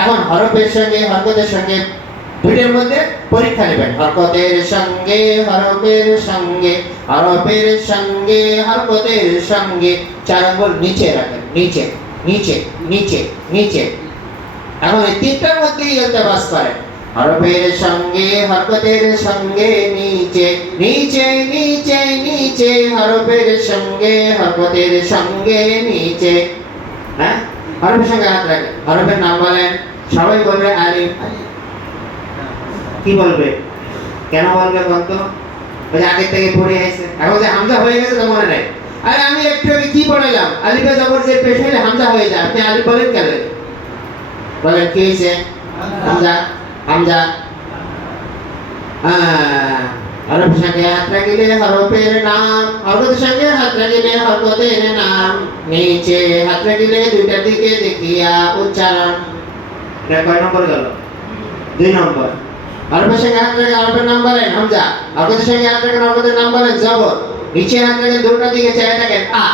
এখন হরফের সঙ্গে, হরকতের সঙ্গে, দুইটার মধ্যে পরীক্ষা নেবেন। হরকতের সঙ্গে, হরফের সঙ্গে হরফের সঙ্গে, হরকতের সঙ্গে। চার আঙ্গুল নিচে রাখেন, নিচে নিচে নিচে নিচে। এখন এই তিনটার মধ্যেই ইলতেবাস করেন। হরফের সঙ্গে, হরকতের সঙ্গে, নিচে নিচে নিচে নিচে। হরফের সঙ্গে, হরকতের সঙ্গে, নিচে। হ্যাঁ? হরফের সঙ্গে হাত রাখেন হরফের নাম বলেন সবাই বলবে আলিফ কি বলবে? কেন বলবে বলতো? ওই আগে থেকে পড়ে আসছে এখন যে হামজা হয়ে গেছে তো মনে নাই। আরে আমি একটু আগে কি পড়ালাম আলিফে জবর যে পেশ হলে হামজা হয়ে যায়। আপনি আলিফ বলেন কেন বলেন কি হয়েছে হামজা হামজা। আহ, হরফের সঙ্গে হাত রাখিলে হরফের নাম। হরফের সঙ্গে হাত রাখিলে হরফের নাম। নিচে হাত রাখিলে দুইটার দিকে দেখিয়া উচ্চারণ। এটা কয় নম্বর গেল? দুই নম্বর। হরফের সঙ্গে হাত রাখে হরফের নাম বলেন হামজা। হরফের সঙ্গে হাত রাখেন হরফের নাম বলেন জবর। নিচে হাত রাখেন দুটার দিকে চেয়ে থাকেন আ।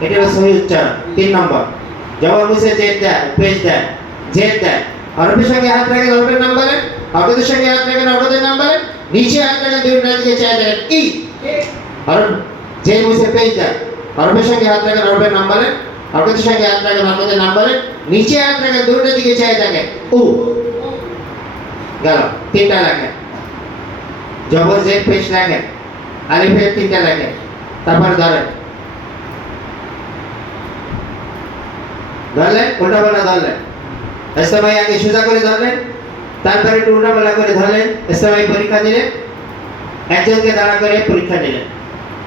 এটা হলো সহি উচ্চারণ। তিন নম্বর। জবর মুছে জেদ দেয় পেশ দেয়, জেদ দেয়। হরফের সঙ্গে হাত রাখেন হরফের নাম বলেন হরফের সঙ্গে হাত রাখেন হরফের নাম বলেন নিচে রাখেন দুটার দিকে চেয়ে থাকেন ই হরফ জেদ মুছে পেশ দেয় হরফের সঙ্গে হাত রাখেন হরফের নাম বলেন হরফের সঙ্গে হাত রাখেন হরফের নাম বলেন নিচে হাত রাখেন দুটার দিকে চেয়ে থাকেন উ। গেল তিনটা লেখেন জবর জেড পেশ লেখেন আলিফের তিনটা লেখেন তারপর ধরেন ধরলেন উল্টা পাল্টা ধরলেন ইসলামাই আগে সোজা করে ধরলেন তারপরে পাল্টা করে ধরলেন ইসলামাই পরীক্ষা দিলেন। একজনকে দাঁড়া করে পরীক্ষা দিলেন।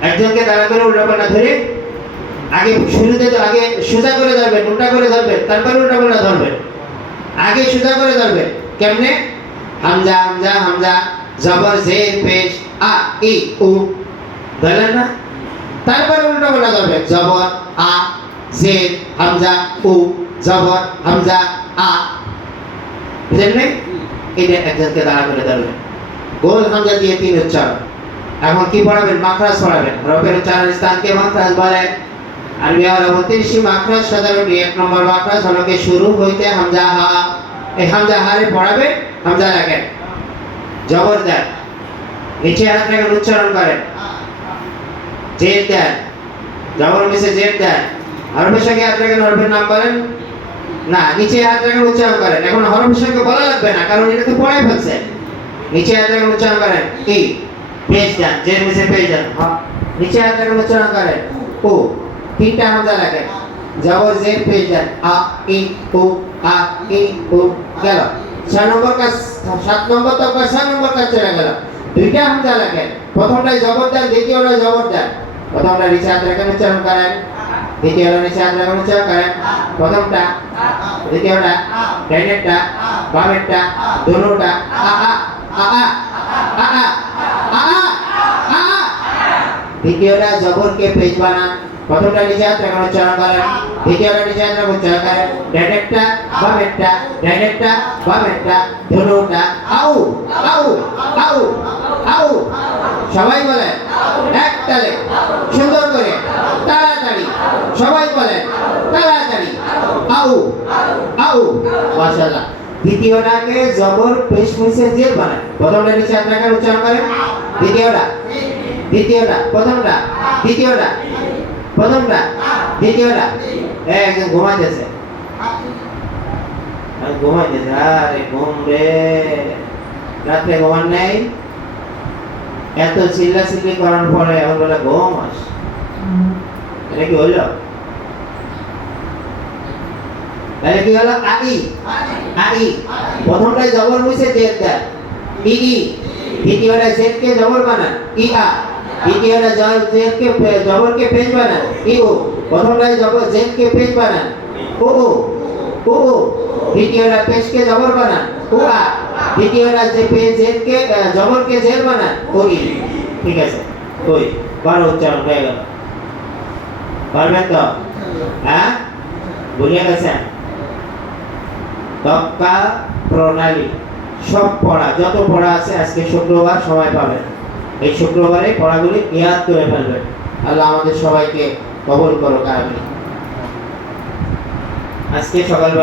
একজনকে দাঁড়া করে উল্টা পাল্টা ধরে আগে শুরুতে তো আগে সোজা করে ধরবেন, উল্টা করে ধরবেন, তারপরে উল্টা পাল্টা ধরবেন। আগে সোজা করে ধরবেন। কেমনে? হামজা হামজা হামজা, জবর, জের, পেশ, আ, ই, উ। ধরলেন না? তারপরে উল্টো পাল্টা ধরবেন। জবর, আ, জের, হামজা, উ, জবর, হামজা, আ। বুঝলেন নাই একজনকে দাঁড়া করে গোল দিয়ে তিন উচ্চারণ এখন কি পড়াবেন? মাখরাজ পড়াবেন। রবের উচ্চারণ স্থানকে মাখরাজ বলেন আর বিহার অবতীর্ষি মাখরাজ সাধারণ এক নম্বর মাখরাজ হলো কি শুরু হইতে হামজা হা। এই হামজা হারে পড়াবে হামজা রাখেন। জবর নিচে হাত উচ্চারণ করেন। জেদ দেন। জবর মিশে জেদ দেন। হরফের সঙ্গে হাত রাখেন নাম বলেন না, নিচে হাত রাখেন উচ্চারণ করেন। এখন হরফের সঙ্গে বলা লাগবে না, কারণ এটা তো পড়াই ফেলছে। নিচে হাত রাখেন উচ্চারণ করেন। কি? পেজ জেদ মিশে পেজ দেন। হ- নিচে হাত রাখেন উচ্চারণ করেন। ও, তিনটা হামজা লাগেন জবর জেদ পেজ দেন। আ, ই, উ, আ, ই, উ, গেল। ছয় নম্বর কাজ, সাত নম্বর তো ছয় নম্বর কাজ চলে গেল। দুইটা হামজা লাগেন প্রথমটাই জবর দেন, দ্বিতীয়টাই জবর দেন। প্রথমটা নিচে হাত রাখেন উচ্চারণ করেন। রাখেন উচ্চারণ করেন প্রথমটা দ্বিতীয়টা ডাইনেরটা বামেরটা দোনোটা দ্বিতীয়টা জবরকে পেজ বানান প্রথমটা নিচে হাত রাখেন উচ্চারণ করেন দ্বিতীয়টা নিচে হাত রাখেন করেন বামেরটা ডাইরেক্টটা বামেরটা ধনুটা আউ আউ আউ আউ সবাই বলেন এক তালে সুন্দর করে তাড়াতাড়ি সবাই বলেন তাড়াতাড়ি। আউ আউ, মাশাআল্লাহ। দ্বিতীয়টাকে জবর পেশ মিশে জের বানায়। প্রথমটা নিচে রাখার উচ্চারণ করেন। দ্বিতীয়টা দ্বিতীয়টা, প্রথমটা দ্বিতীয়টা প্রথমটা, দ্বিতীয়টা। একজন ঘুমাইতেছে। ঘুমাইতেছে, আরে ঘুম রে। রাত্রে ঘুমান নেই? এত চিল্লা চিল্লি করার পরে এখন বলে ঘুম আস। এটা কি হইল? তাহলে কি হলো? আই আই প্রথমটাই জবর মুছে জেদ দেয় ই দ্বিতীয়টা জেদকে জবর বানান ই আ? দ্বিতীয়টা জ- জেদকে পে- জবরকে পেজ বানান ই ও প্রথমটাই জবর জেদকে পেজ বানান ও ও ও ও দ্বিতীয়টা পেজকে জবর বানান আ? দ্বিতীয়টা যে পেজ জেদকে জবরকে জের বানান ও ই। ঠিক আছে। ওই বারো উচ্চারণ হয়ে গেল। পারবেন তো? হ্যাঁ? বুঝে গেছেন? তক্কা প্রণালী। সব পড়া, যত পড়া আছে আজকে শুক্রবার সময় পাবেন এই শুক্রবারে পড়াগুলি ইয়াদ করে ফেলবেন আল্লাহ আমাদের সবাইকে কবল করো কারণে আজকে সকাল